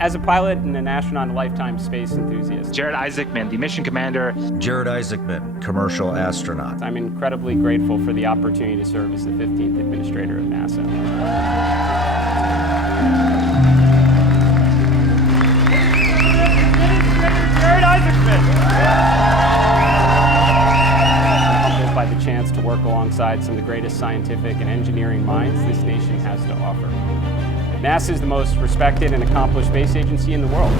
As a pilot and an astronaut and a lifetime space enthusiast. Jared Isaacman, the mission commander. Jared Isaacman, commercial astronaut. I'm incredibly grateful for the opportunity to serve as the 15th administrator of NASA. Jared Isaacman! I'm humbled by the chance to work alongside some of the greatest scientific and engineering minds this nation has to offer. NASA is the most respected and accomplished space agency in the world.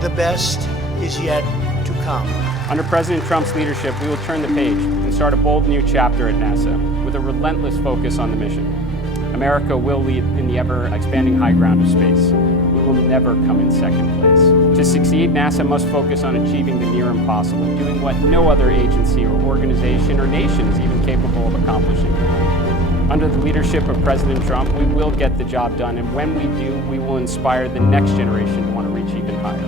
The best is yet to come. Under President Trump's leadership, we will turn the page and start a bold new chapter at NASA with a relentless focus on the mission. America will lead in the ever-expanding high ground of space. We will never come in second place. To succeed, NASA must focus on achieving the near impossible, doing what no other agency or organization or nation is even capable of accomplishing. Under the leadership of President Trump, we will get the job done, and when we do, we will inspire the next generation to want to reach even higher.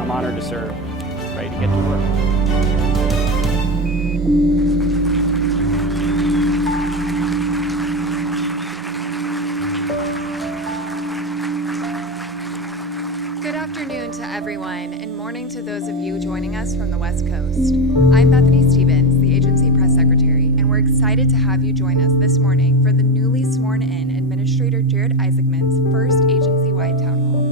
I'm honored to serve, ready to get to work. Good afternoon to everyone, and morning to those of you joining us from the West Coast. I'm Bethany Stevens, the agency press secretary, and we're excited to have you join us this morning for the newly sworn-in Administrator Jared Isaacman's first agency-wide town hall.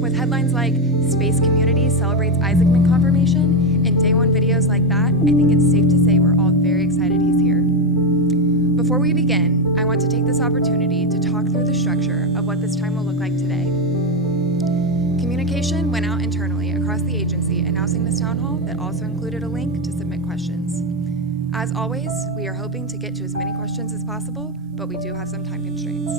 With headlines like "Space Community Celebrates Isaacman Confirmation" and Day One videos like that, I think it's safe to say we're all very excited he's here. Before we begin, I want to take this opportunity to talk through the structure of what this time will look like today. Communication went out internally across the agency announcing this town hall that also included a link to submit questions. As always, we are hoping to get to as many questions as possible, but we do have some time constraints.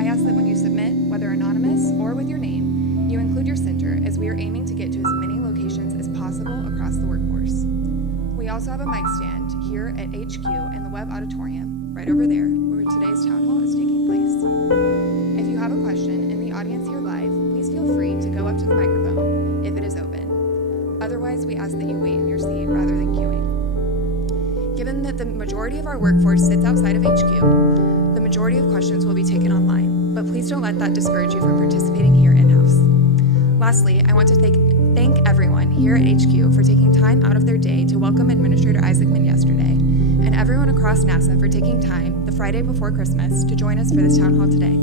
I ask that when you submit, whether anonymous or with your name, you include your center, as we are aiming to get to as many locations as possible across the workforce. We also have a mic stand here at HQ in the Webb Auditorium, right over there, where today's town hall is taking place. If you have a question in the audience here live, please feel free to go up to the microphone if it is open. Otherwise, we ask that you wait in your seat rather than queuing. Given that the majority of our workforce sits outside of HQ, the majority of questions will be taken online, but please don't let that discourage you from participating here in-house. Lastly, I want to thank everyone here at HQ for taking time out of their day to welcome Administrator Isaacman yesterday, and everyone across NASA for taking time the Friday before Christmas to join us for this town hall today.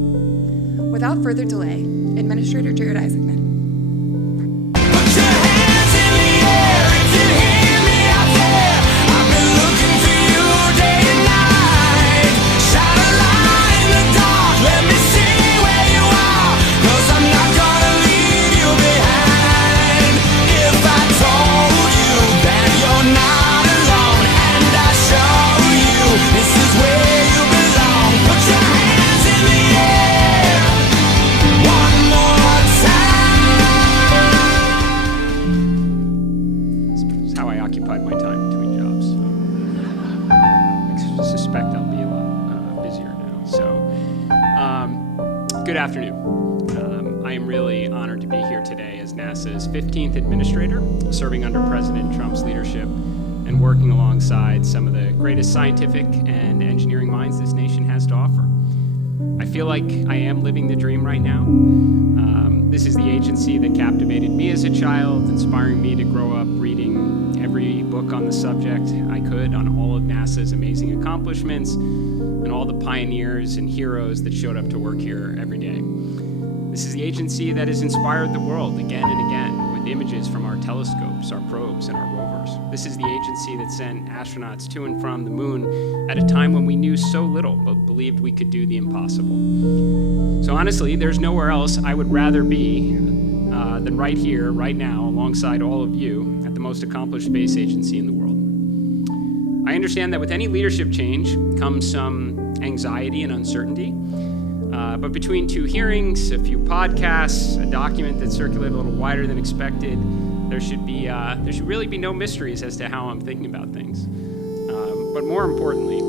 Without further delay, Administrator Jared Isaacman. Good afternoon. I am really honored to be here today as NASA's 15th administrator, serving under President Trump's leadership and working alongside some of the greatest scientific and engineering minds this nation has to offer. I feel like I am living the dream right now. This is the agency that captivated me as a child, inspiring me to grow up reading every book on the subject I could on all of NASA's amazing accomplishments and all the pioneers and heroes that showed up to work here every day. This is the agency that has inspired the world again and again with images from our telescopes, our probes, and our rovers. This is the agency that sent astronauts to and from the moon at a time when we knew so little but believed we could do the impossible. So honestly, there's nowhere else I would rather be than right here, right now, alongside all of you at the most accomplished space agency in the world. I understand that with any leadership change comes some anxiety and uncertainty, but between 2 hearings, a few podcasts, a document that circulated a little wider than expected, there should really be no mysteries as to how I'm thinking about things. But more importantly,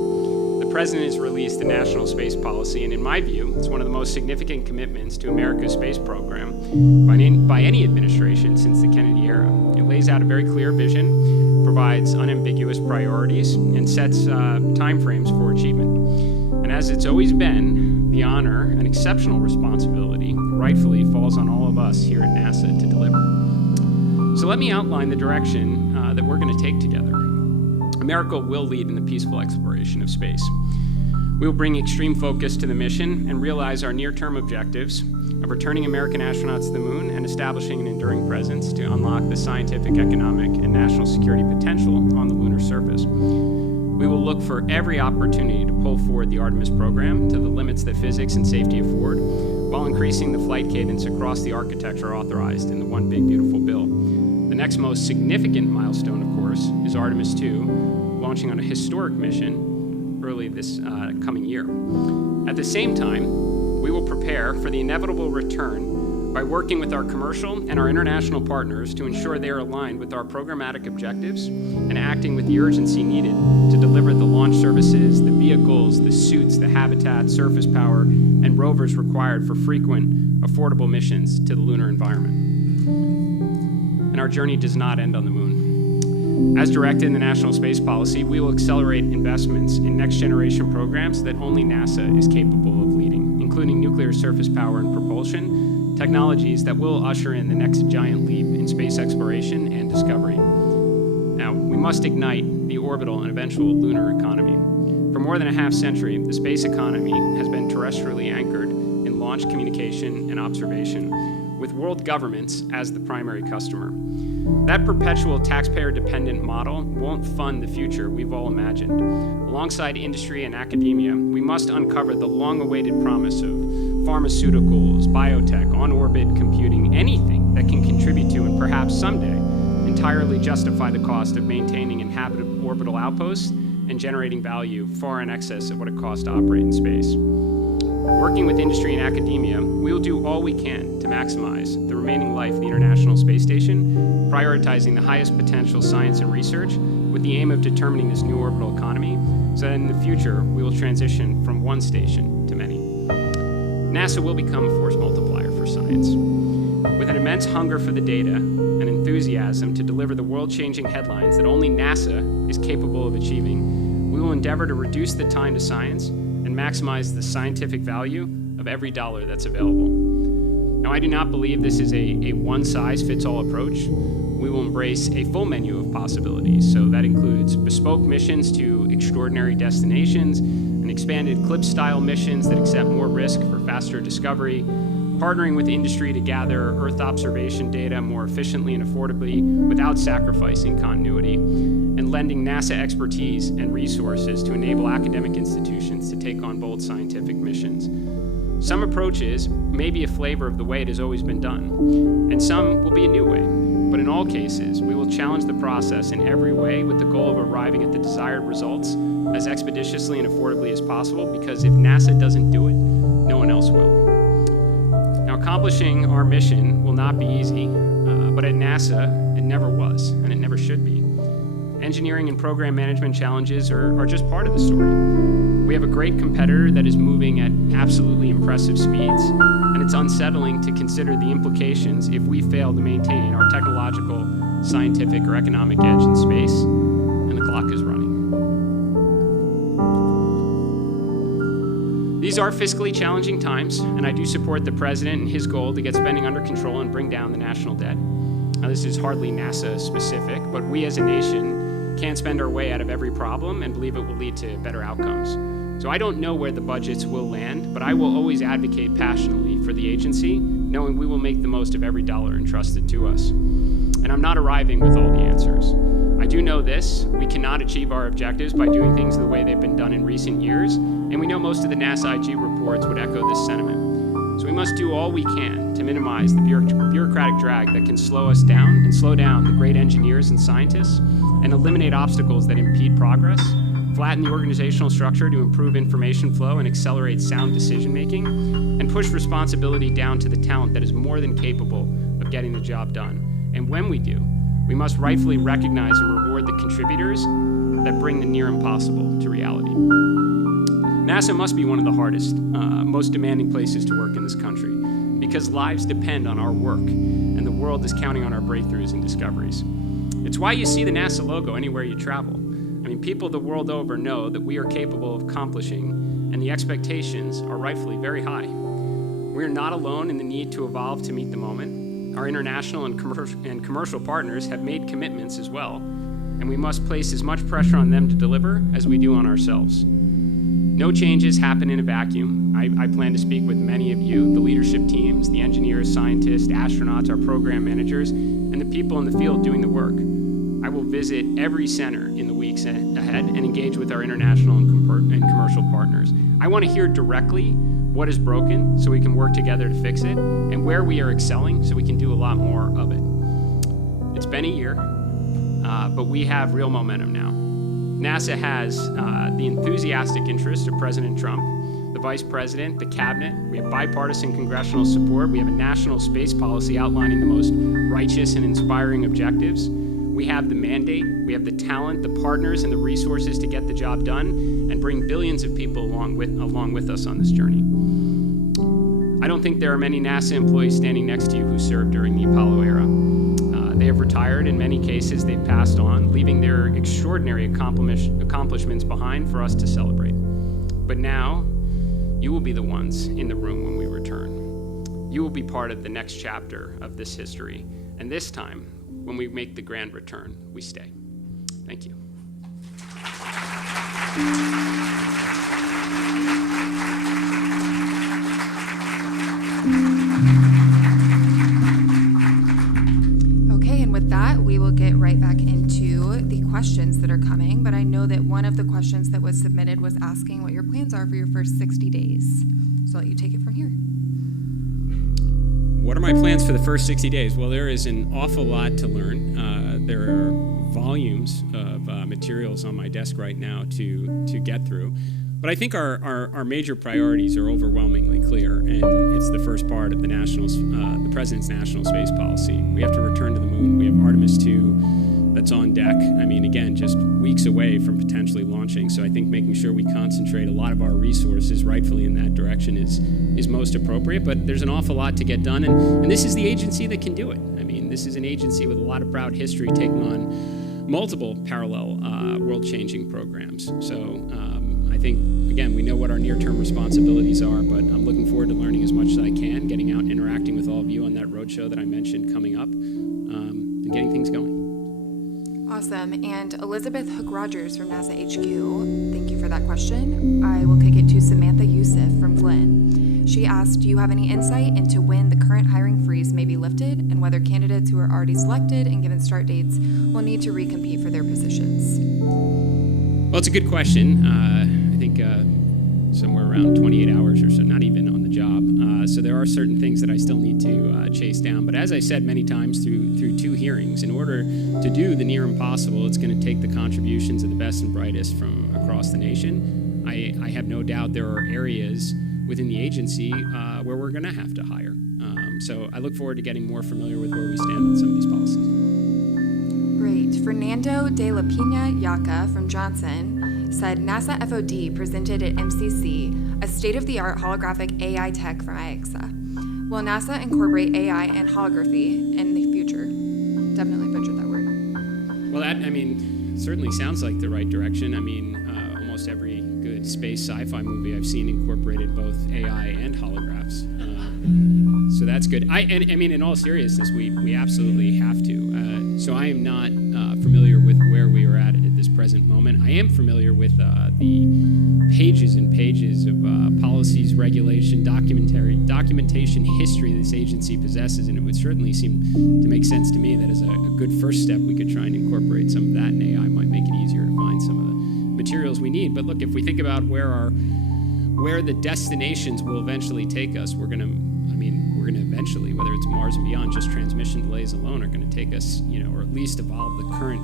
the President has released the National Space Policy, and in my view, it's one of the most significant commitments to America's space program by any administration since the Kennedy era. It lays out a very clear vision, provides unambiguous priorities, and sets timeframes for achievement. And And as it's always been, the honor and exceptional responsibility rightfully falls on all of us here at NASA to deliver. So let me outline the direction that we're going to take together. America will lead in the peaceful exploration of space. We will bring extreme focus to the mission and realize our near-term objectives of returning American astronauts to the moon and establishing an enduring presence to unlock the scientific, economic, and national security potential on the lunar surface. We will look for every opportunity to pull forward the Artemis program to the limits that physics and safety afford, while increasing the flight cadence across the architecture authorized in the One Big Beautiful Bill. The next most significant milestone, of course, is Artemis 2, launching on a historic mission early this coming year. At the same time, we will prepare for the inevitable return by working with our commercial and our international partners to ensure they are aligned with our programmatic objectives and acting with the urgency needed to deliver the launch services, the vehicles, the suits, the habitat, surface power, and rovers required for frequent, affordable missions to the lunar environment. And our journey does not end on the moon. As directed in the National Space Policy, we will accelerate investments in next-generation programs that only NASA is capable of leading, including nuclear surface power and propulsion, technologies that will usher in the next giant leap in space exploration and discovery. Now, we must ignite the orbital and eventual lunar economy. For more than a half century, the space economy has been terrestrially anchored in launch, communication, and observation, with world governments as the primary customer. That perpetual taxpayer-dependent model won't fund the future we've all imagined. Alongside industry and academia, we must uncover the long-awaited promise of pharmaceuticals, biotech, on-orbit computing, anything that can contribute to and perhaps someday entirely justify the cost of maintaining inhabited orbital outposts and generating value far in excess of what it costs to operate in space. Working with industry and academia, we will do all we can to maximize the remaining life of the International Space Station, prioritizing the highest potential science and research with the aim of determining this new orbital economy so that in the future we will transition from one station to many. NASA will become a force multiplier for science. With an immense hunger for the data and enthusiasm to deliver the world-changing headlines that only NASA is capable of achieving, we will endeavor to reduce the time to science and maximize the scientific value of every dollar that's available. Now, I do not believe this is a one-size-fits-all approach. We will embrace a full menu of possibilities, so that includes bespoke missions to extraordinary destinations and expanded CLIPS-style missions that accept more risk for faster discovery, partnering with industry to gather Earth observation data more efficiently and affordably without sacrificing continuity, and lending NASA expertise and resources to enable academic institutions to take on bold scientific missions. Some approaches may be a flavor of the way it has always been done, and some will be a new way. But in all cases, we will challenge the process in every way with the goal of arriving at the desired results as expeditiously and affordably as possible, because if NASA doesn't do it, no one else will. Now, accomplishing our mission will not be easy, but at NASA, it never was, and it never should be. Engineering and program management challenges are just part of the story. We have a great competitor that is moving at absolutely impressive speeds, and it's unsettling to consider the implications if we fail to maintain our technological, scientific, or economic edge in space, and the clock is running. These are fiscally challenging times, and I do support the president and his goal to get spending under control and bring down the national debt. Now, this is hardly NASA specific, but we as a nation can't spend our way out of every problem and believe it will lead to better outcomes. So I don't know where the budgets will land, but I will always advocate passionately for the agency, knowing we will make the most of every dollar entrusted to us. And I'm not arriving with all the answers. I do know this: we cannot achieve our objectives by doing things the way they've been done in recent years, and we know most of the NASA IG reports would echo this sentiment. So we must do all we can to minimize the bureaucratic drag that can slow us down and slow down the great engineers and scientists, and eliminate obstacles that impede progress, flatten the organizational structure to improve information flow and accelerate sound decision-making, and push responsibility down to the talent that is more than capable of getting the job done. And when we do, we must rightfully recognize and reward the contributors that bring the near impossible to reality. NASA must be one of the hardest, most demanding places to work in this country, because lives depend on our work, and the world is counting on our breakthroughs and discoveries. It's why you see the NASA logo anywhere you travel. I mean, people the world over know that we are capable of accomplishing and and the expectations are rightfully very high. We're not alone in the need to evolve to meet the moment. Our international and commercial partners have made commitments as well, and we must place as much pressure on them to deliver as we do on ourselves. No changes happen in a vacuum. I plan to speak with many of you, the leadership teams, the engineers, scientists, astronauts, our program managers, and the people in the field doing the work. I will visit every center in the weeks ahead and engage with our international and commercial partners. I want to hear directly what is broken so we can work together to fix it, and where we are excelling so we can do a lot more of it. It's been a year, but we have real momentum now. NASA has the enthusiastic interest of President Trump, the Vice President, the Cabinet. We have bipartisan congressional support. We have a national space policy outlining the most righteous and inspiring objectives. We have the mandate, we have the talent, the partners, and the resources to get the job done and bring billions of people along with us on this journey. I don't think there are many NASA employees standing next to you who served during the Apollo era. They have retired. In many cases, they've passed on, leaving their extraordinary accomplishments behind for us to celebrate. But now, you will be the ones in the room when we return. You will be part of the next chapter of this history. And this time, when we make the grand return, we stay. Thank you. Okay, and with that, we will get right back into the questions that are coming, but I know that one of the questions that was submitted was asking what your plans are for your first 60 days. So I'll let you take it from here. What are my plans for the first 60 days? Well, there is an awful lot to learn. There are volumes of materials on my desk right now to get through. But I think our major priorities are overwhelmingly clear, and it's the first part of the President's national space policy. We have to return to the moon. We have Artemis 2 that's on deck. I mean, again, just weeks away from potentially launching. So I think making sure we concentrate a lot of our resources rightfully in that direction is most appropriate. But there's an awful lot to get done, and this is the agency that can do it. I mean, this is an agency with a lot of proud history, taking on multiple parallel world-changing programs. So I think, again, we know what our near-term responsibilities are, but I'm looking forward to learning as much as I can, getting out and interacting with all of you on that roadshow that I mentioned coming up, and getting things going. Awesome. And Elizabeth Hook-Rogers from NASA HQ, thank you for that question. I will kick it to Samantha Youssef from Glenn. She asked, do you have any insight into when the current hiring freeze may be lifted and whether candidates who are already selected and given start dates will need to recompete for their positions? Well, it's a good question. I think somewhere around 28 hours or so, not even on the job. So there are certain things that I still need to chase down. But as I said many times through two hearings, in order to do the near impossible, it's going to take the contributions of the best and brightest from across the nation. I have no doubt there are areas within the agency where we're going to have to hire. So I look forward to getting more familiar with where we stand on some of these policies. Great. Fernando de la Pina Yaca from Johnson said NASA FOD presented at MCC a state-of-the-art holographic AI tech from IXA. Will NASA incorporate AI and holography in the future? Definitely butchered that word. Well, that, certainly sounds like the right direction. Almost every good space sci-fi movie I've seen incorporated both AI and holographs. So that's good. In all seriousness, we absolutely have to. So I am not familiar with where we are at this present moment. I am familiar with the pages and pages of policies, regulation, documentation history this agency possesses, and it would certainly seem to make sense to me that as a good first step, we could try and incorporate some of that, and AI might make it easier to find some of the materials we need. But look, if we think about where the destinations will eventually take us, we're gonna eventually, whether it's Mars and beyond, just transmission delays alone are going to take us, or at least evolve the current,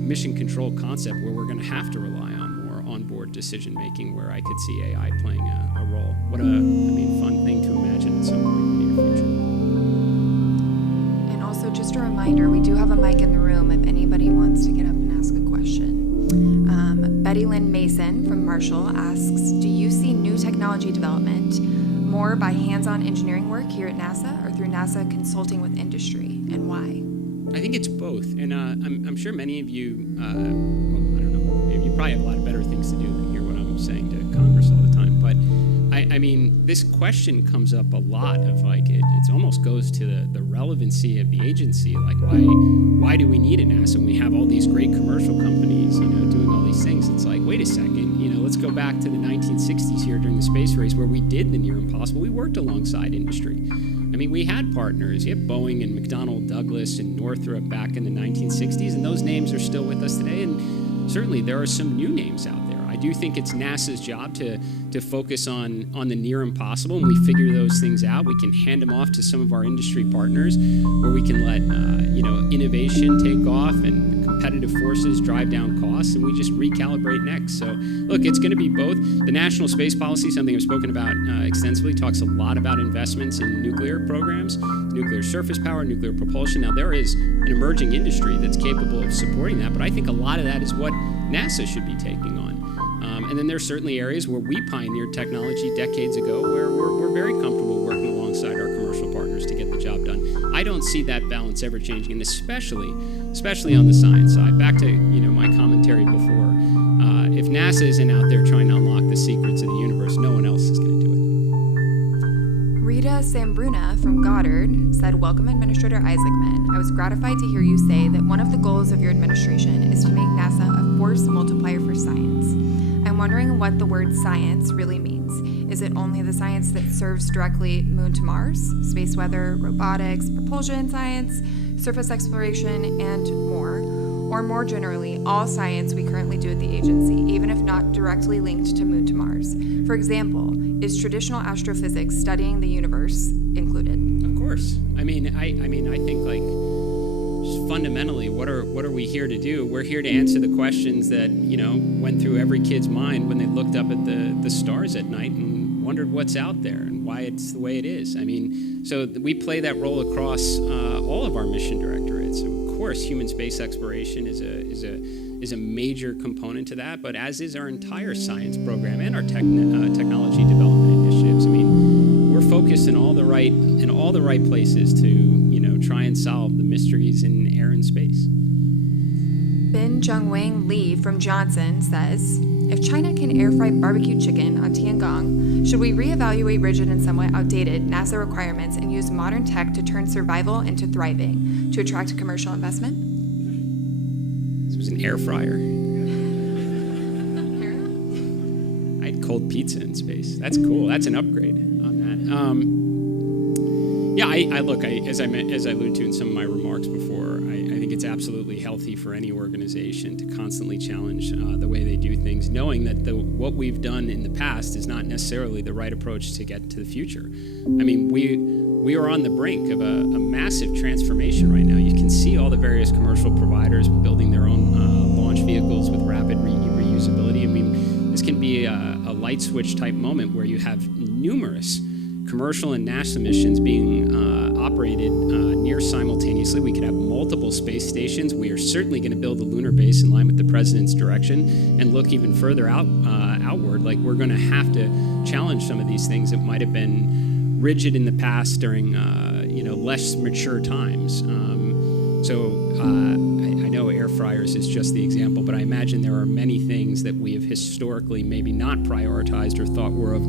mission control concept where we're going to have to rely on more onboard decision making, where I could see AI playing a role. What a, fun thing to imagine at some point in the near future. And also, just a reminder, we do have a mic in the room if anybody wants to get up and ask a question. Betty Lynn Mason from Marshall asks, do you see new technology development more by hands-on engineering work here at NASA or through NASA consulting with industry, and why? I think it's both, and I'm sure many of you, you probably have a lot of better things to do than hear what I'm saying. I mean, this question comes up a lot of like, it almost goes to the relevancy of the agency. Like, why do we need a NASA when we have all these great commercial companies, doing all these things? It's like, wait a second, let's go back to the 1960s here during the space race where we did the near impossible. We worked alongside industry. I mean, we had partners. You have Boeing and McDonnell Douglas and Northrop back in the 1960s, and those names are still with us today. And certainly there are some new names out there. I do think it's NASA's job to focus on the near impossible, and we figure those things out. We can hand them off to some of our industry partners, where we can let innovation take off and competitive forces drive down costs, and we just recalibrate next. So look, it's going to be both. The National Space Policy, something I've spoken about extensively, talks a lot about investments in nuclear programs, nuclear surface power, nuclear propulsion. Now, there is an emerging industry that's capable of supporting that, but I think a lot of that is what NASA should be taking on. And then there's certainly areas where we pioneered technology decades ago where we're very comfortable working alongside our commercial partners to get the job done. I don't see that balance ever changing, and especially on the science side. Back to my commentary before, if NASA isn't out there trying to unlock the secrets of the universe, no one else is going to do it. Rita Sambruna from Goddard said, "Welcome, Administrator Isaacman. I was gratified to hear you say that one of the goals of your administration is to make NASA a force multiplier for science. I'm wondering what the word science really means. Is it only the science that serves directly Moon to Mars, space weather, robotics, propulsion science, surface exploration, and more? Or more generally, all science we currently do at the agency, even if not directly linked to Moon to Mars? For example, is traditional astrophysics, studying the universe, included?" Of course. I think like just fundamentally, what are we here to do? We're here to answer the questions that went through every kid's mind when they looked up at the stars at night and wondered what's out there and why it's the way it is. So we play that role across all of our mission directorates. Of course, human space exploration is a major component to that, but as is our entire science program and our technology development initiatives. We're focused in all the right places to try and solve the mysteries in air and space. Bin Jungwang Lee from Johnson says, "If China can air fry barbecue chicken on Tiangong, should we reevaluate rigid and somewhat outdated NASA requirements and use modern tech to turn survival into thriving to attract commercial investment?" This was an air fryer. I had cold pizza in space. That's cool. That's an upgrade on that. As I alluded to in some of my remarks before, I think it's absolutely healthy for any organization to constantly challenge the way they do things, knowing that what we've done in the past is not necessarily the right approach to get to the future. We are on the brink of a massive transformation right now. You can see all the various commercial providers building their own launch vehicles with rapid reusability. This can be a light switch type moment where you have numerous commercial and NASA missions being operated near simultaneously. We could have multiple space stations. We are certainly going to build a lunar base in line with the president's direction and look even further outward. Like, we're going to have to challenge some of these things that might have been rigid in the past during less mature times. I know air fryers is just the example, but I imagine there are many things that we have historically maybe not prioritized or thought were of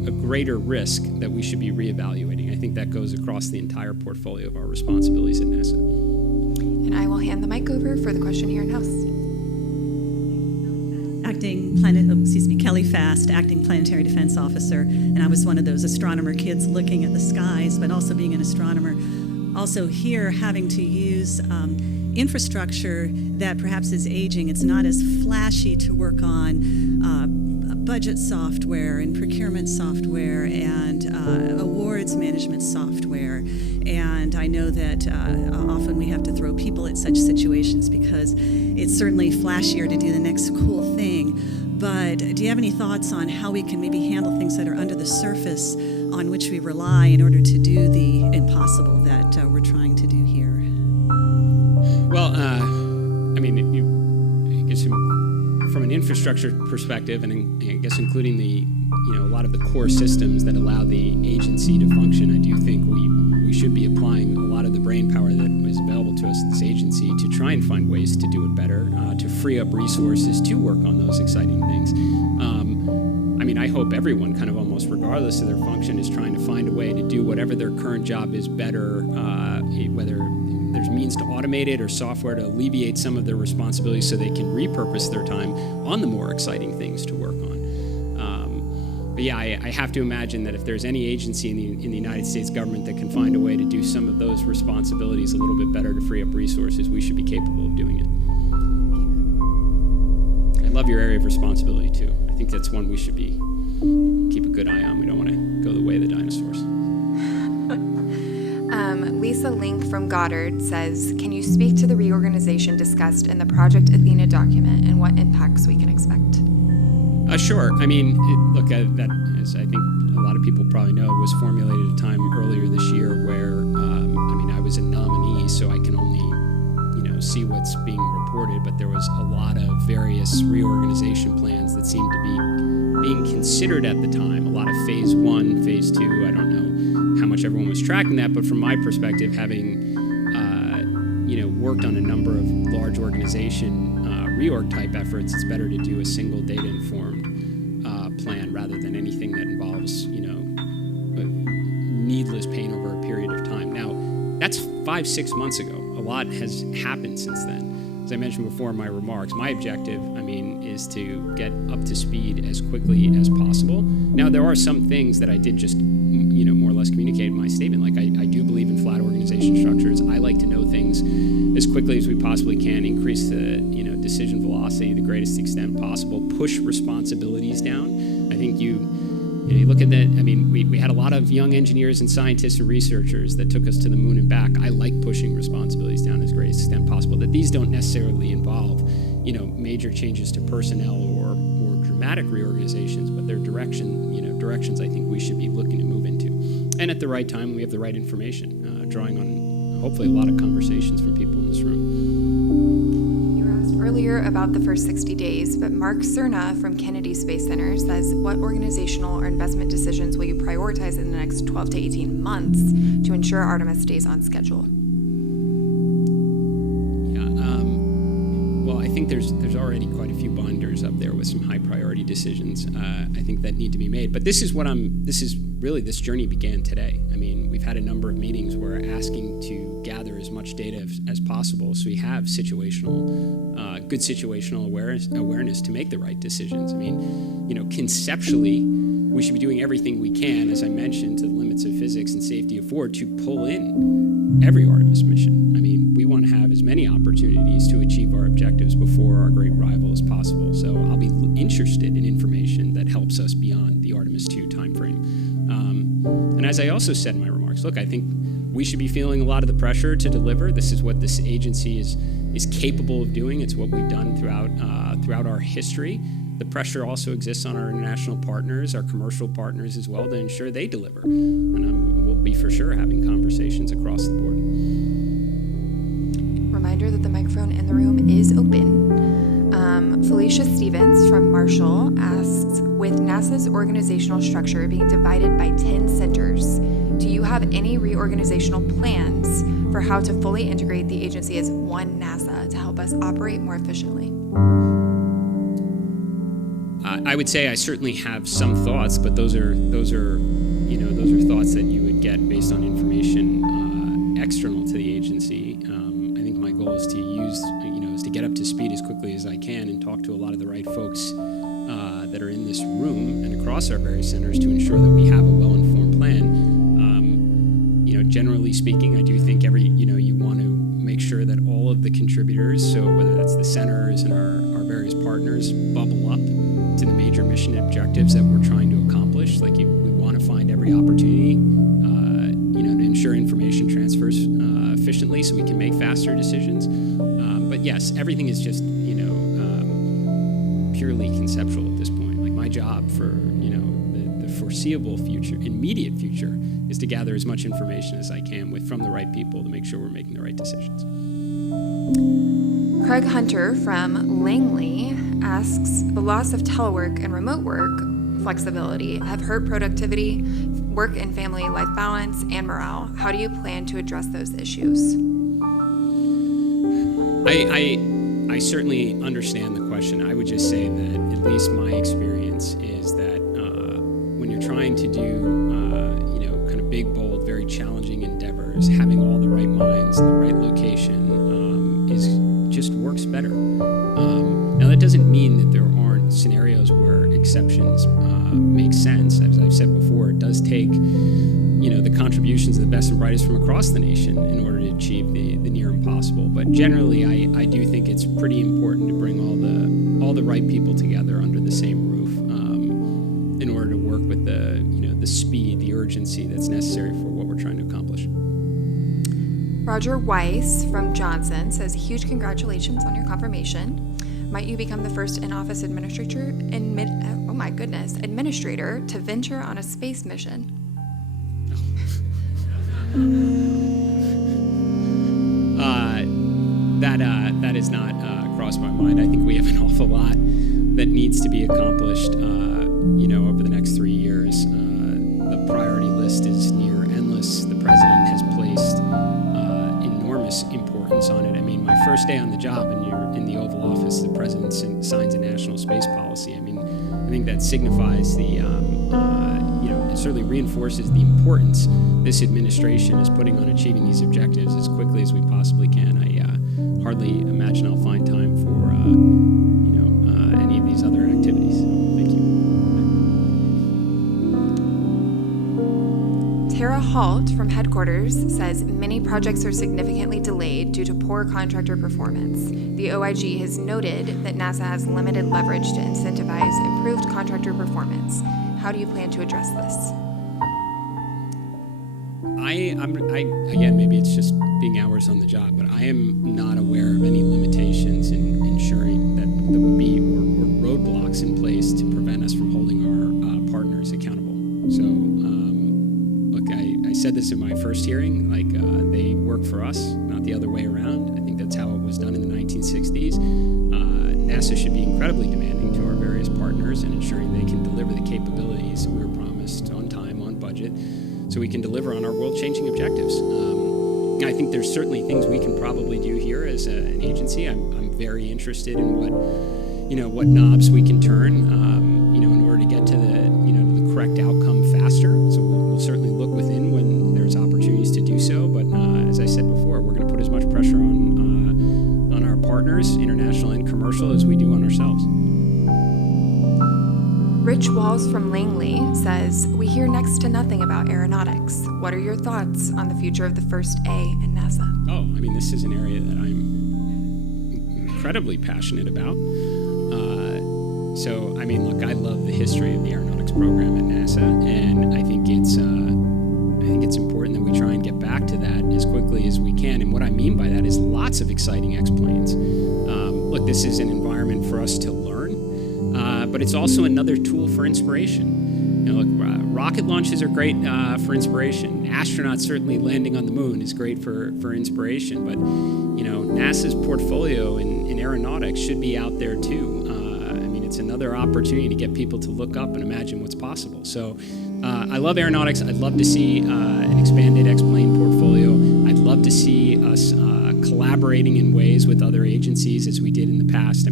a greater risk that we should be reevaluating. I think that goes across the entire portfolio of our responsibilities at NASA. And I will hand the mic over for the question here in House. Kelly Fast, Acting Planetary Defense Officer, and I was one of those astronomer kids looking at the skies, but also being an astronomer. Also here, having to use infrastructure that perhaps is aging. It's not as flashy to work on budget software and procurement software and awards management software. And I know that often we have to throw people at such situations because it's certainly flashier to do the next cool thing. But do you have any thoughts on how we can maybe handle things that are under the surface on which we rely in order to do the impossible that we're trying to do here? Well, from an infrastructure perspective, and I guess including a lot of the core systems that allow the agency to function, I do think we should be applying a lot of the brain power that is available to us at this agency to try and find ways to do it better, to free up resources to work on those exciting things. mean, I hope everyone, kind of almost regardless of their function, is trying to find a way to do whatever their current job is better, whether there's means to automate it or software to alleviate some of their responsibilities so they can repurpose their time on the more exciting things to work on. But yeah, I have to imagine that if there's any agency in the United States government that can find a way to do some of those responsibilities a little bit better to free up resources, we should be capable of doing it. I love your area of responsibility too. I think that's one we should keep a good eye on. We don't want to go the way of the dinosaurs. Lisa Link from Goddard says, can you speak to the reorganization discussed in the Project Athena document and what impacts we can expect? Sure. I mean, that, as I think a lot of people probably know, was formulated at a time earlier this year where, I was a nominee, so I can only, see what's being reported, but there was a lot of various reorganization plans that seemed to be being considered at the time. A lot of phase 1, phase 2, I don't know how much everyone was tracking that, but from my perspective, having, worked on a number of large organization reorg type efforts, it's better to do a single data-informed plan rather than anything that involves, needless pain over a period of time. Now, that's 5-6 months ago. A lot has happened since then. As I mentioned before in my remarks, my objective, is to get up to speed as quickly as possible. Now, there are some things that I did just, more or less communicate in my statement. Like, I do believe in flat organization structures. I like to know things as quickly as we possibly can, increase the, decision velocity to the greatest extent possible, push responsibilities down. I think you look at that, we had a lot of young engineers and scientists and researchers that took us to the moon and back. I like pushing responsibilities down as greatest extent possible, that these don't necessarily involve, major changes to personnel or dramatic reorganizations, but they're directions I think we should be looking to move into. And at the right time, we have the right information, drawing on hopefully a lot of conversations from people in this room. You were asked earlier about the first 60 days, but Mark Cerna from Kennedy Space Center says, what organizational or investment decisions will you prioritize in the next 12 to 18 months to ensure Artemis stays on schedule? Well, I think there's already quite a few binders up there with some high priority decisions I think that need to be made. But this is really this journey began today. We've had a number of meetings where we're asking to gather as much data as possible so we have good situational awareness to make the right decisions. Conceptually, we should be doing everything we can, as I mentioned, to the limits of physics and safety afford, to pull in every Artemis mission. We want to have as many opportunities to achieve our objectives before our great rival as possible. So I'll be interested in information that helps us beyond the Artemis 2 timeframe. And as I also said in my remarks, look, I think we should be feeling a lot of the pressure to deliver. This is what this agency is capable of doing. It's what we've done throughout our history. The pressure also exists on our international partners, our commercial partners as well, to ensure they deliver. And we'll be for sure having conversations across the board. Reminder that the microphone in the room is open. Felicia Stevens from Marshall asks, with NASA's organizational structure being divided by 10 centers, do you have any reorganizational plans for how to fully integrate the agency as one NASA to help us operate more efficiently? I would say I certainly have some thoughts, but those are thoughts that you would get based on information external to the agency. I think my goal is to get up to speed as quickly as I can and talk to a lot of the right folks that are in this room and across our various centers to ensure that we have a well-informed plan. Generally speaking, I do think you want to make sure that all of the contributors, so whether that's the centers and our various partners, bubble up to the major mission objectives that we're trying to accomplish. We want to find every opportunity, to ensure information transfers efficiently so we can make faster decisions. But yes, everything is just, purely conceptual at this point. My job for, the foreseeable future, immediate future, is to gather as much information as I can from the right people to make sure we're making the right decisions. Craig Hunter from Langley asks, the loss of telework and remote work flexibility have hurt productivity, work and family life balance, and morale. How do you plan to address those issues? I certainly understand the question. I would just say that at least my experience is that trying to do, kind of big, bold, very challenging endeavors, having all the right minds, the right location, just works better. Now, that doesn't mean that there aren't scenarios where exceptions make sense. As I've said before, it does take, the contributions of the best and brightest from across the nation in order to achieve the near impossible. But generally, I do think it's pretty important to bring all the right people together under the same roof in order to work with the speed, the urgency that's necessary for what we're trying to accomplish. Roger Weiss from Johnson says, huge congratulations on your confirmation. Might you become the first in-office administrator to venture on a space mission? That has not crossed my mind. I think we have an awful lot that needs to be accomplished, over the next 3 years. The priority list is near endless. The president has placed enormous importance on it. I mean, my first day on the job, and you're in the Oval Office, the president signs a national space policy. I mean, I think that signifies it certainly reinforces the importance this administration is putting on achieving these objectives as quickly as we possibly can. I hardly imagine I'll find time for, any of these other activities. So, thank you. Tara Halt from headquarters says many projects are significantly delayed due to poor contractor performance. The OIG has noted that NASA has limited leverage to incentivize improved contractor performance. How do you plan to address this? Again, maybe it's just being hours on the job, but I am not aware of any limitations in ensuring that there would be or roadblocks in place to prevent us from holding our partners accountable. So, look, I said this in my first hearing, they work for us, not the other way around. I think that's how it was done in the 1960s. NASA should be incredibly demanding to our various partners and ensuring they can deliver the capabilities that we were promised on time, on budget, so we can deliver on our world-changing objectives. I think there's certainly things we can probably do here as an agency. I'm very interested in what knobs we can turn, in order to get to the correct outcome faster. So we'll certainly look within when there's opportunities to do so. But as I said before, we're going to put as much pressure on our partners, international and commercial, as we do on ourselves. Rich Walls from Langley says, we hear next to nothing about aeronautics. What are your thoughts on the future of the first A in NASA? Oh, I mean, this is an area that I'm incredibly passionate about. Look, I love the history of the aeronautics program at NASA, and I think it's important that we try and get back to that as quickly as we can. And what I mean by that is lots of exciting X-planes. Look, this is an environment for us to learn, but it's also another tool for inspiration. Rocket launches are great for inspiration. Astronauts certainly landing on the moon is great for inspiration. But NASA's portfolio in aeronautics should be out there too. It's another opportunity to get people to look up and imagine what's possible. So I love aeronautics. I'd love to see an expanded X-plane portfolio. I'd love to see us collaborating in ways with other agencies as we did in the past.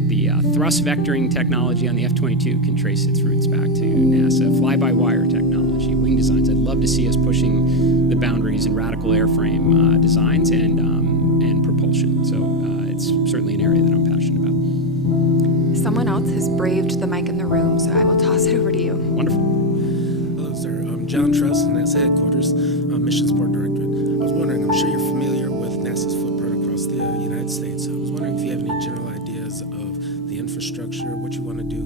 The thrust vectoring technology on the F-22 can trace its roots back to NASA. Fly-by-wire technology, wing designs. I'd love to see us pushing the boundaries in radical airframe designs and propulsion. So it's certainly an area that I'm passionate about. Someone else has braved the mic in the room, so I will toss it over to you. Wonderful. Hello, sir. I'm John Truss, NASA headquarters, Mission Support Directorate. I was wondering, I'm sure you're familiar with NASA's footprint across the United States. I was wondering if you have any general ideas of the infrastructure, what you want to do,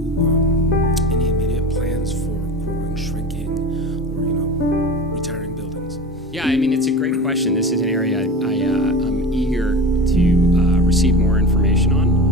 any immediate plans for growing, shrinking, or, retiring buildings. Yeah, it's a great question. This is an area I'm eager to receive more information on.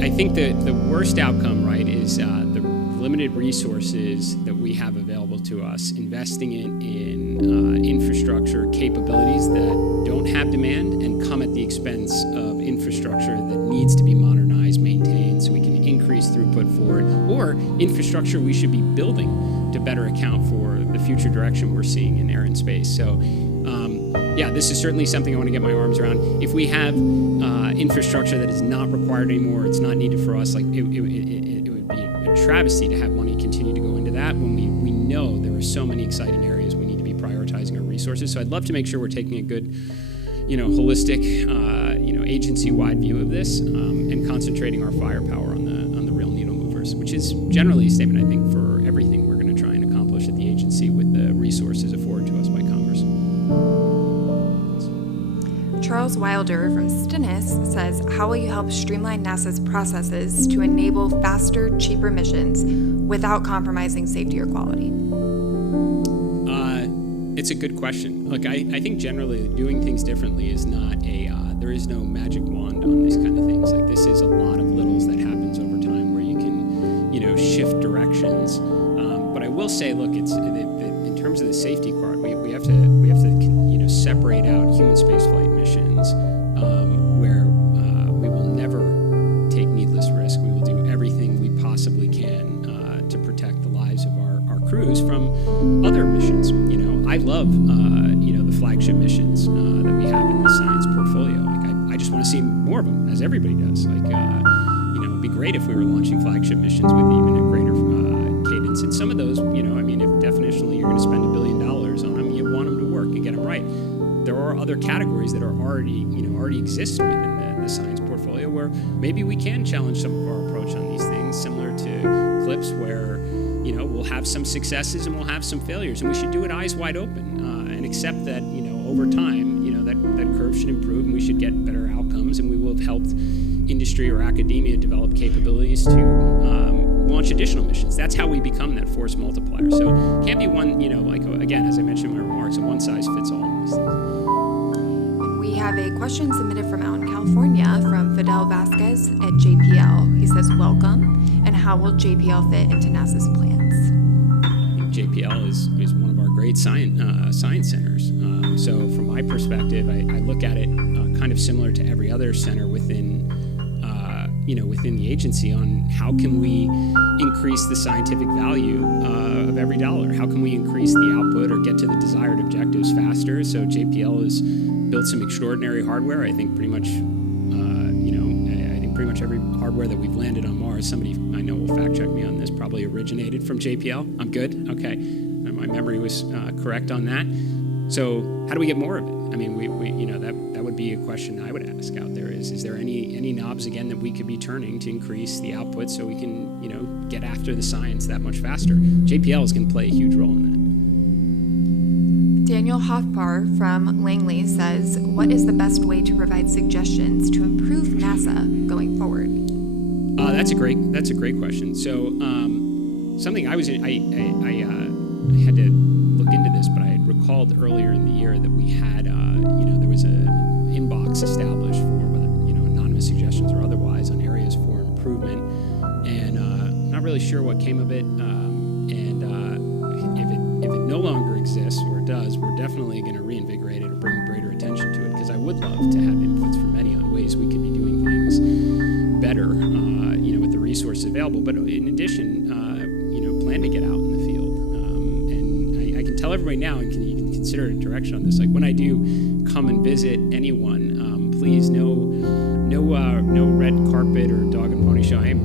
I think the worst outcome, right, is the limited resources that we have available to us, investing in infrastructure capabilities that don't have demand and come at the expense of infrastructure that needs to be modernized, maintained, so we can increase throughput for it, or infrastructure we should be building to better account for the future direction we're seeing in air and space. So, yeah, this is certainly something I want to get my arms around. If we have infrastructure that is not required anymore, it's not needed for us, like it would be a travesty to have money continue to go into that when we know there are so many exciting areas we need to be prioritizing our resources. So I'd love to make sure we're taking a good, holistic, agency-wide view of this and concentrating our firepower on the real needle movers, which is generally a statement, I think, for everything we're going to try and accomplish at the agency with the resources afforded to us by Congress. Charles Wilder from Stennis says, how will you help streamline NASA's processes to enable faster, cheaper missions without compromising safety or quality? It's a good question. Look, I think generally doing things differently is not there is no magic wand on these kind of things. Like, this is a lot of littles that happens over time where you can, shift directions. But I will say, look, it's in terms of the safety part, we have to separate out human spaceflight missions where we will never take needless risk. We will do everything we possibly can to protect the lives of our crews from other missions. I love the flagship missions that we have in the science portfolio. Like, I just want to see more of them, as everybody does. Like, it'd be great if we were launching flagship missions with even a greater cadence. And some of those, if definitionally you're going to spend $1 billion on them, you want them to work and get them right. There are other categories that are already exist within the science portfolio where maybe we can challenge some of our approach on these things, similar to CLIPS, where we'll have some successes and we'll have some failures, and we should do it eyes wide open and accept that over time that curve should improve and we should get better outcomes, and we will have helped industry or academia develop capabilities to launch additional missions. That's how we become that force multiplier. So it can't be one, again, as I mentioned in my remarks, a one size fits all on these things. We have a question submitted from out in California from Fidel Vasquez at JPL. He says, welcome, and how will JPL fit into NASA's plans? JPL is one of our great science centers. So from my perspective, I look at it kind of similar to every other center within the agency on how can we increase the scientific value of every dollar? How can we increase the output or get to the desired objectives faster? So JPL has built some extraordinary hardware. I think pretty much every hardware that we've landed on Mars, somebody I know will fact check me on this, probably originated from JPL. I'm good? Okay. And my memory was correct on that. So how do we get more of it? I mean, that would be a question I would ask out there is there any knobs, again, that we could be turning to increase the output so we can, get after the science that much faster? JPL is going to play a huge role in that. Daniel Hoffpar from Langley says, what is the best way to provide suggestions to improve NASA going forward? That's a great question. So something I had to look into this, but I had recalled earlier in the year that we had, there was a inbox established for whether, anonymous suggestions or otherwise on areas for improvement, and not really sure what came of it. If it no longer exists, or it does, we're definitely going to reinvigorate it or bring greater attention to it, because I would love to have inputs from many on ways we could be doing things better, with the resources available. But in addition, plan to get out in the field. And I can tell everybody now, and you can consider a direction on this. Like, when I do come and visit anyone, please no red carpet or dog and pony show. I am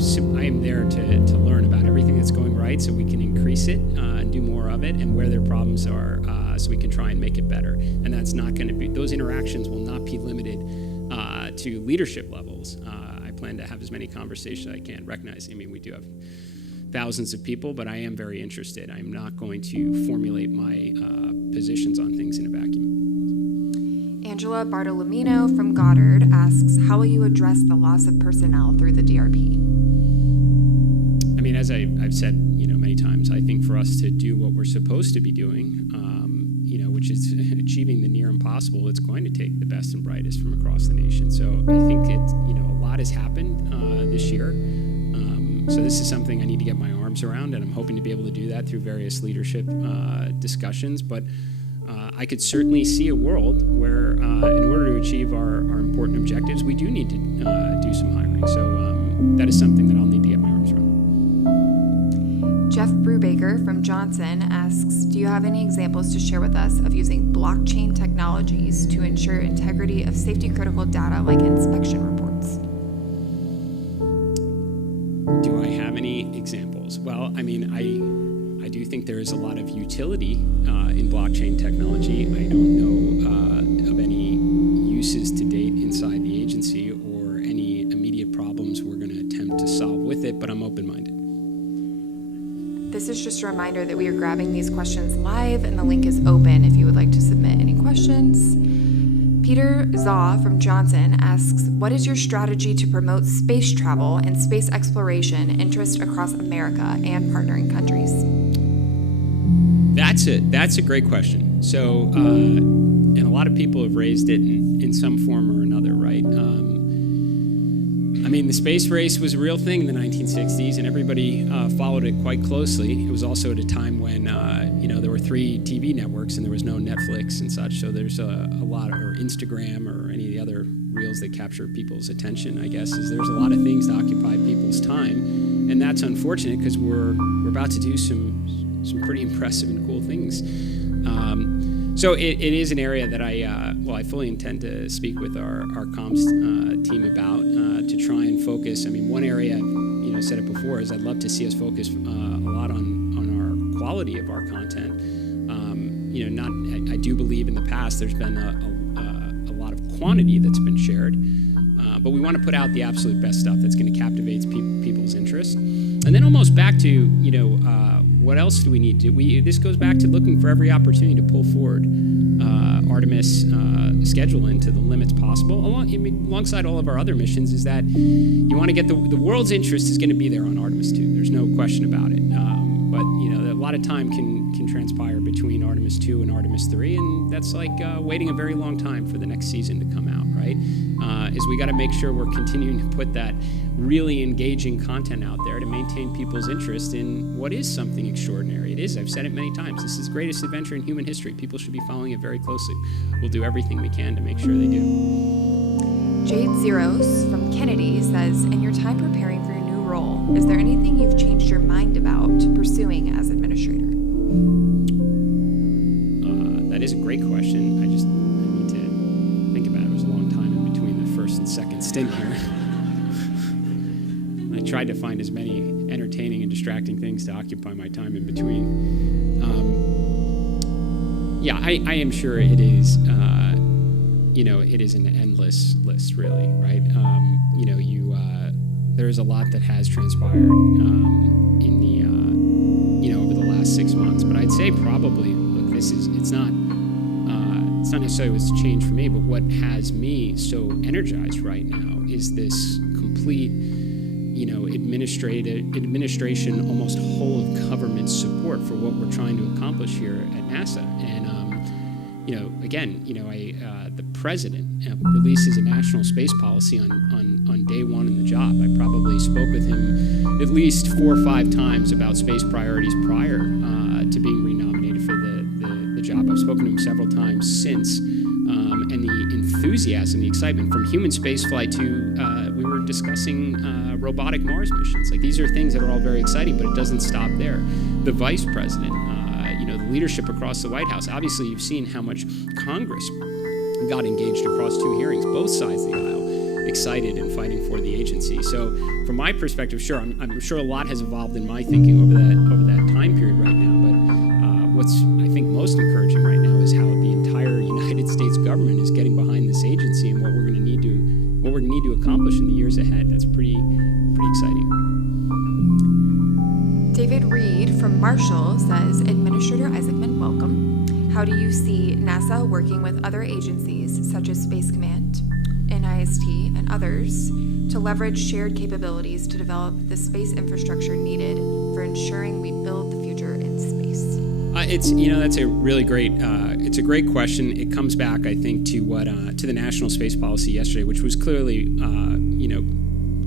there to learn about everything that's going right, so we can increase it and do more of it, and where their problems are, so we can try and make it better. And that's not going to be, those interactions will not be limited to leadership levels. I plan to have as many conversations as I can. Recognizing, we do have thousands of people, but I am very interested. I'm not going to formulate my positions on things in a vacuum. Angela Bartolomino from Goddard asks, how will you address the loss of personnel through the DRP? As I've said, many times, I think for us to do what we're supposed to be doing, which is achieving the near impossible, it's going to take the best and brightest from across the nation. So I think a lot has happened this year. So this is something I need to get my arms around, and I'm hoping to be able to do that through various leadership discussions. But I could certainly see a world where, in order to achieve our important objectives, we do need to do some hiring. So that is something that I'll need to get my arms around. Jeff Bruce Brubaker from Johnson asks, do you have any examples to share with us of using blockchain technologies to ensure integrity of safety-critical data like inspection reports? Do I have any examples? Well, I mean, I do think there is a lot of utility in blockchain technology. I don't know of any uses to date inside the agency or any immediate problems we're going to attempt to solve with it, but I'm open-minded. This is just a reminder that we are grabbing these questions live and the link is open if you would like to submit any questions. Peter Zaw from Johnson asks, what is your strategy to promote space travel and space exploration interest across America and partnering countries? That's a great question. So, and a lot of people have raised it in some form or another, right? I mean, the space race was a real thing in the 1960s, and everybody followed it quite closely. It was also at a time when, there were 3 TV networks and there was no Netflix and such, so there's a lot of, or Instagram or any of the other reels that capture people's attention, I guess, is there's a lot of things to occupy people's time, and that's unfortunate because we're about to do some pretty impressive and cool things. So it is an area that I fully intend to speak with our comms team about to try and focus. I mean, one area, I said it before, is I'd love to see us focus a lot on our quality of our content. I do believe in the past there's been a lot of quantity that's been shared, but we want to put out the absolute best stuff that's going to captivate people's interest. And then almost back to, what else do we need to? This goes back to looking for every opportunity to pull forward Artemis schedule into the limits possible. Alongside all of our other missions, is that you want to get the world's interest is going to be there on Artemis 2. There's no question about it. But a lot of time can transpire between Artemis 2 and Artemis 3, and that's like waiting a very long time for the next season to come out, right? Is we got to make sure we're continuing to put that really engaging content out there to maintain people's interest in what is something extraordinary. It is, I've said it many times, this is the greatest adventure in human history. People should be following it very closely. We'll do everything we can to make sure they do. Jade Zeros from Kennedy says, in your time preparing for your new role, is there anything you've changed your mind about pursuing as administrator? That is a great question. I need to think about it. It was a long time in between the first and second stint here. I tried to find as many entertaining and distracting things to occupy my time in between. I am sure it is, it is an endless list, really, right? There is a lot that has transpired in the, over the last 6 months, but I'd say probably, look, it's not necessarily what's changed for me, but what has me so energized right now is this complete, administration, almost whole of government support for what we're trying to accomplish here at NASA. And, the president releases a national space policy on day one in the job. I probably spoke with him at least 4 or 5 times about space priorities prior to being renominated for the job. I've spoken to him several times since. And the enthusiasm, the excitement from human spaceflight to, we were discussing robotic Mars missions. Like, these are things that are all very exciting, but it doesn't stop there. The vice president, the leadership across the White House. Obviously, you've seen how much Congress got engaged across 2 hearings, both sides of the aisle, excited and fighting for the agency. So from my perspective, sure, I'm sure a lot has evolved in my thinking over that time period right now, but what's, I think, most encouraging right now is how the entire United States government is getting behind this agency and what we're going to need to accomplish in the years ahead. That's pretty exciting. David Reed from Marshall says, Administrator Isaacman, welcome. How do you see NASA working with other agencies such as Space Command, NIST, and others to leverage shared capabilities to develop the space infrastructure needed for ensuring we build the future in space? That's a really great, it's a great question. It comes back, I think, to to the National Space Policy yesterday, which was clearly,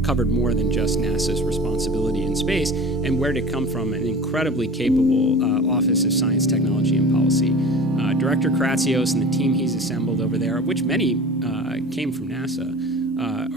covered more than just NASA's responsibility in space, and where to come from an incredibly capable Office of Science, Technology, and Policy. Director Kratsios and the team he's assembled over there, which many came from NASA,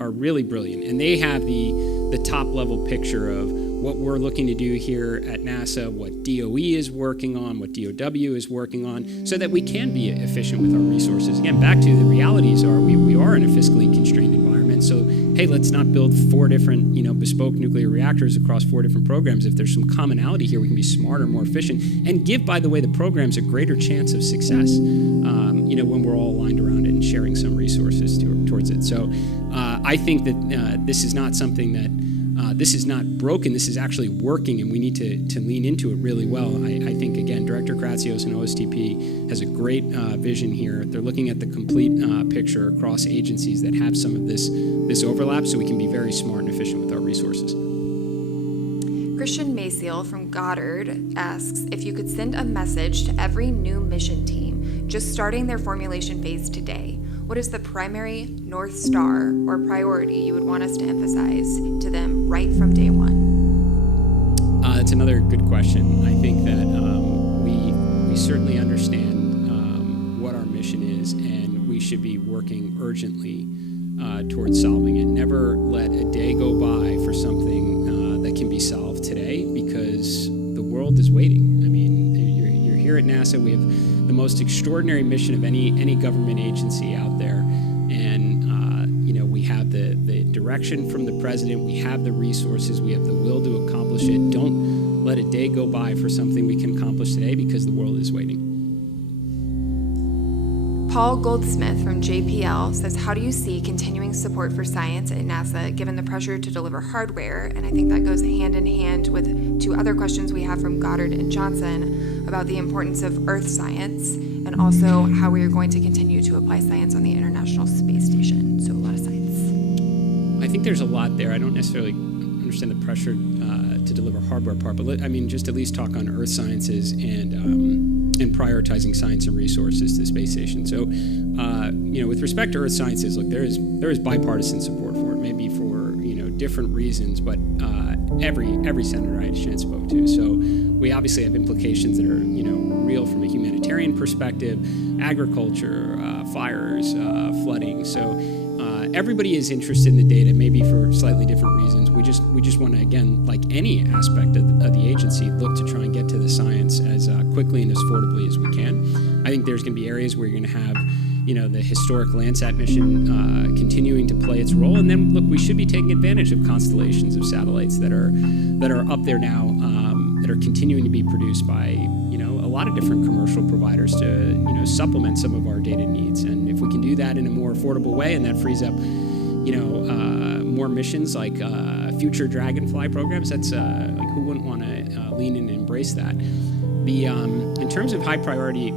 are really brilliant, and they have the top level picture of what we're looking to do here at NASA, what DOE is working on, what DOW is working on, so that we can be efficient with our resources. Again, back to the realities are we are in a fiscally constrained environment. So, hey, let's not build 4 different, bespoke nuclear reactors across 4 different programs. If there's some commonality here, we can be smarter, more efficient, and give, by the way, the programs a greater chance of success, when we're all aligned around it and sharing some resources towards it. So I think that this is not something that this is not broken. This is actually working, and we need to lean into it really well. I think, again, Director Kratsios and OSTP has a great vision here. They're looking at the complete picture across agencies that have some of this overlap, so we can be very smart and efficient with our resources. Christian Mayseal from Goddard asks if you could send a message to every new mission team just starting their formulation phase today. What is the primary North Star or priority you would want us to emphasize to them right from day one? That's another good question. I think that we certainly understand what our mission is, and we should be working urgently towards solving it. Never let a day go by for something that can be solved today, because the world is waiting. I mean, you're here at NASA. We have the most extraordinary mission of any government agency out there, and we have the direction from the president, we have the resources, we have the will to accomplish it. Don't let a day go by for something we can accomplish today, because the world is waiting. Paul Goldsmith from JPL says, how do you see continuing support for science at NASA given the pressure to deliver hardware? And I think that goes hand in hand with 2 other questions we have from Goddard and Johnson about the importance of Earth science, and also how we are going to continue to apply science on the International Space Station. So a lot of science. I think there's a lot there. I don't necessarily understand the pressure to deliver hardware part, but just at least talk on Earth sciences and prioritizing science and resources to the space station. So, with respect to Earth sciences, look, there is bipartisan support for it, maybe for different reasons, but every senator I had a chance spoke to. So we obviously have implications that are real from a humanitarian perspective, agriculture, fires, flooding. So everybody is interested in the data, maybe for slightly different reasons. We just want to, again, like any aspect of the agency, look to try and get to the science as quickly and as affordably as we can. I think there's going to be areas where you're going to have the historic Landsat mission continuing to play its role. And then, look, we should be taking advantage of constellations of satellites that are up there now, that are continuing to be produced by, a lot of different commercial providers to, supplement some of our data needs. And if we can do that in a more affordable way, and that frees up, more missions like future Dragonfly programs, that's who wouldn't want to lean in and embrace that? In terms of high priority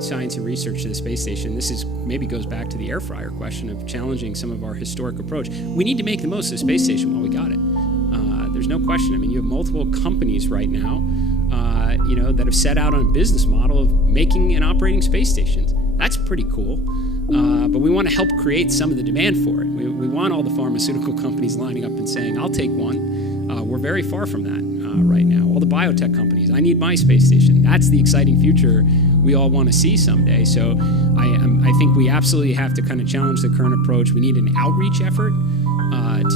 science and research to the space station, this maybe goes back to the air fryer question of challenging some of our historic approach. We need to make the most of the space station while we got it. There's no question. I mean, you have multiple companies right now, that have set out on a business model of making and operating space stations. That's pretty cool. But we want to help create some of the demand for it. We want all the pharmaceutical companies lining up and saying, I'll take one. We're very far from that right now. All the biotech companies, I need my space station. That's the exciting future we all want to see someday. So I think we absolutely have to kind of challenge the current approach. We need an outreach effort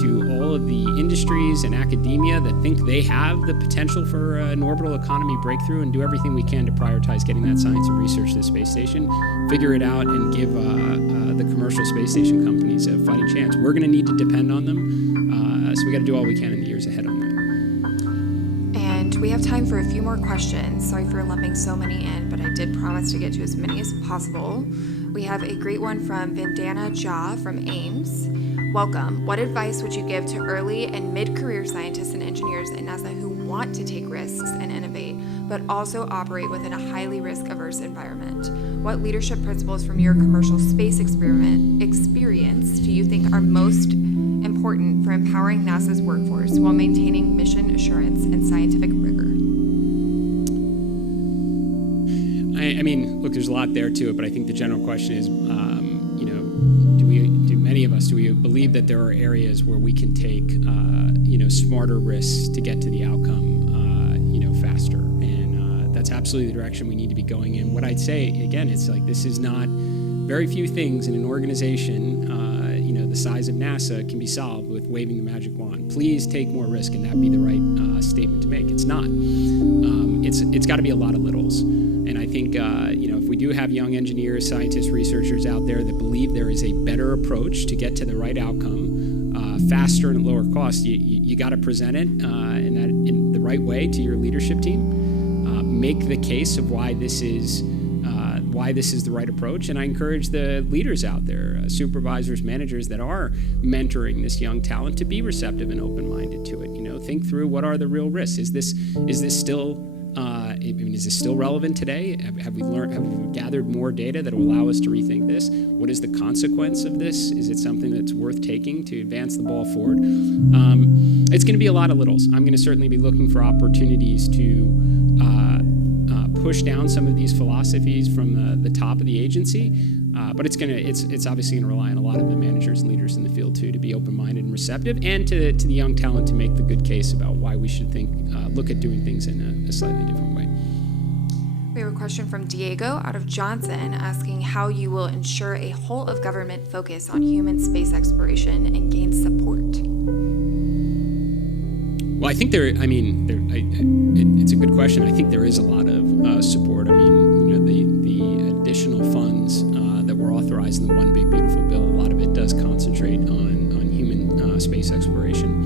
to all of the industries and academia that think they have the potential for an orbital economy breakthrough, and do everything we can to prioritize getting that science and research to the space station, figure it out, and give the commercial space station companies a fighting chance. We're going to need to depend on them, so we got to do all we can in the years ahead on that. And we have time for a few more questions. Sorry for lumping so many in, but I did promise to get to as many as possible. We have a great one from Vandana Jha from Ames. Welcome. What advice would you give to early and mid-career scientists and engineers at NASA who want to take risks and innovate, but also operate within a highly risk-averse environment? What leadership principles from your commercial space experience do you think are most important for empowering NASA's workforce while maintaining mission assurance and scientific rigor? I mean, look, there's a lot there to it, but I think the general question is, do we believe that there are areas where we can take, smarter risks to get to the outcome, faster? And that's absolutely the direction we need to be going in. What I'd say, again, it's like this is not very few things in an organization, the size of NASA can be solved with waving the magic wand. Please take more risk, and that be the right statement to make. It's not. It's got to be a lot of littles. And I think, if we do have young engineers, scientists, researchers out there that believe there is a better approach to get to the right outcome, faster and at lower cost, you got to present it in the right way to your leadership team. Make the case of why this is the right approach. And I encourage the leaders out there, supervisors, managers that are mentoring this young talent to be receptive and open-minded to it. Think through, what are the real risks? Is this still is this still relevant today? Have we gathered more data that will allow us to rethink this? What is the consequence of this? Is it something that's worth taking to advance the ball forward? It's going to be a lot of littles. I'm going to certainly be looking for opportunities to push down some of these philosophies from the top of the agency, but it's obviously going to rely on a lot of the managers and leaders in the field too to be open-minded and receptive, and to the young talent to make the good case about why we should look at doing things in a slightly different way. We have a question from Diego out of Johnson asking how you will ensure a whole of government focus on human space exploration and gain support. Well, I think it's a good question. I think there is a lot of support. The additional funds that were authorized in the One Big Beautiful Bill, a lot of it does concentrate on human space exploration.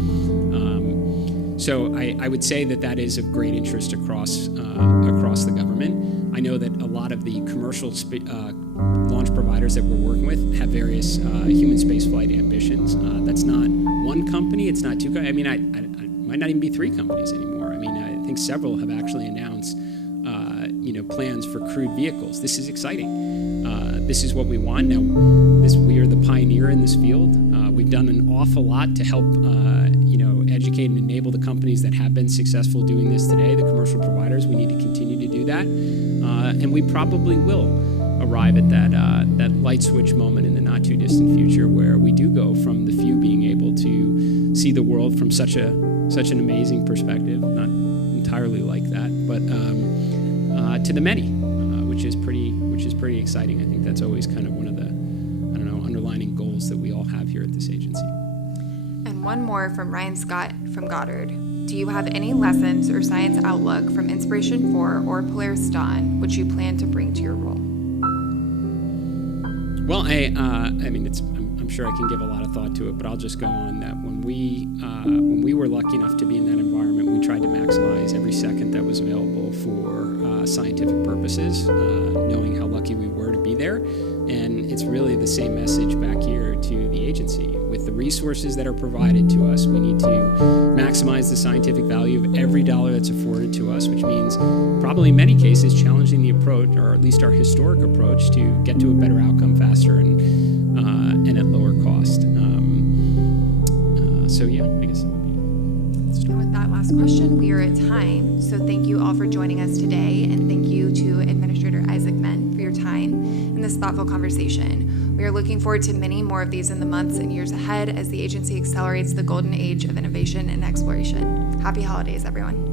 So I would say that is of great interest across the government. I know that a lot of the commercial launch providers that we're working with have various human spaceflight ambitions. That's not one company. It's not two. It might not even be three companies anymore. I think several have actually announced, plans for crewed vehicles. This is exciting. This is what we want. Now, we are the pioneer in this field. We've done an awful lot to help, educate and enable the companies that have been successful doing this today, the commercial providers. We need to continue to do that. And we probably will arrive at that light switch moment in the not too distant future where we do go from the few being able to see the world from such an amazing perspective, not entirely like that, but to the many, which is pretty exciting. I think that's always kind of one of the, underlining goals that we all have here at this agency. And one more from Ryan Scott from Goddard. Do you have any lessons or science outlook from Inspiration 4 or Polaris Dawn which you plan to bring to your role? Well, I'm sure I can give a lot of thought to it, but I'll just go on that when we were lucky enough to be in that environment, we tried to maximize every second that was available for scientific purposes, knowing how lucky we were to be there. And it's really the same message back here to the agency. With the resources that are provided to us, we need to maximize the scientific value of every dollar that's afforded to us, which means probably in many cases challenging the approach, or at least our historic approach, to get to a better outcome faster and at lower cost. I guess that would be. And with that last question, we are at time. So thank you all for joining us today, and thank you to Administrator Isaacman for your time in this thoughtful conversation. We are looking forward to many more of these in the months and years ahead as the agency accelerates the golden age of innovation and exploration. Happy holidays, everyone.